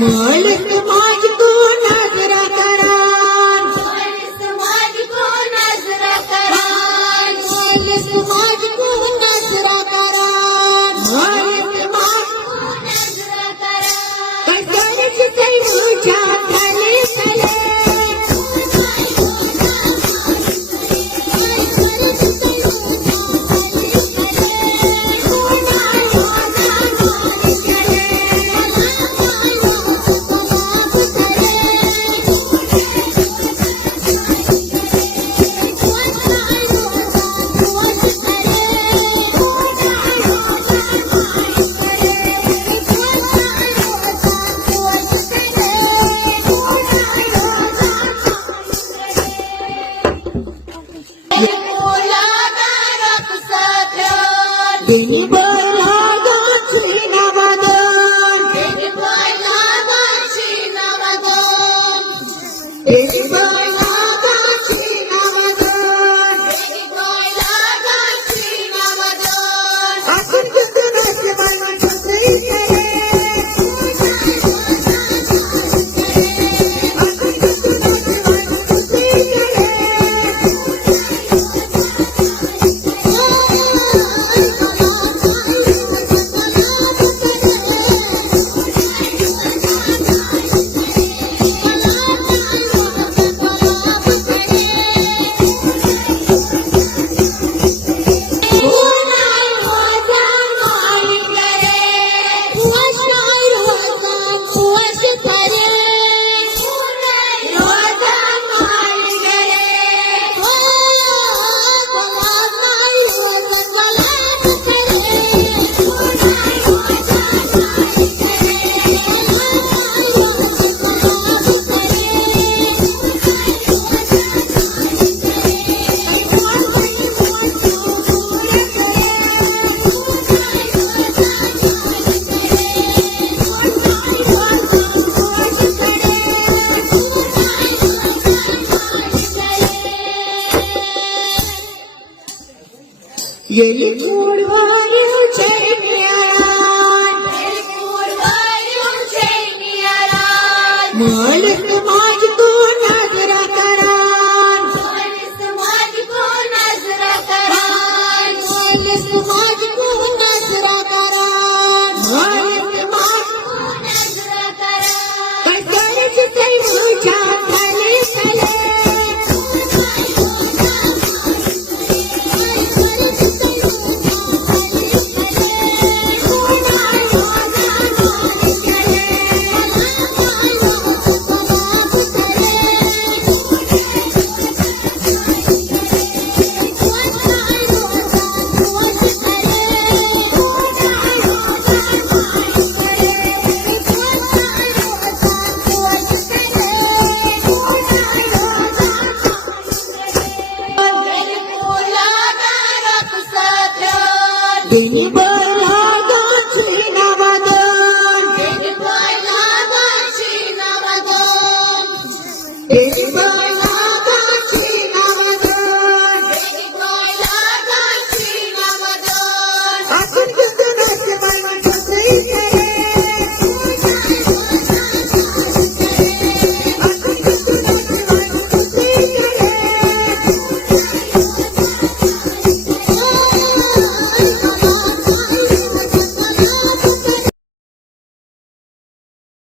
मालिक मुझको नजरा करान, मालिक मुझको नजरा करान, मालिक मुझको नजरा करान, मालिक मुझको नजरा करान। कसरत से मुझा चले चले, Dini berlaga Cina badan, Dini berlaga Cina badan, Dini berlaga Cina badan, Dini berlaga Cina badan. Aku terkena sebanyak cinta. Yeli kurbanı çeyniyaran, Yeli kurbanı çeyniyaran. Malik muझको नजरा करान, Malik मुझको नजरा करान, Malik मुझको नजरा करान, Malik मुझको नजरा करान। कसरत से मुझा चले चले, Dini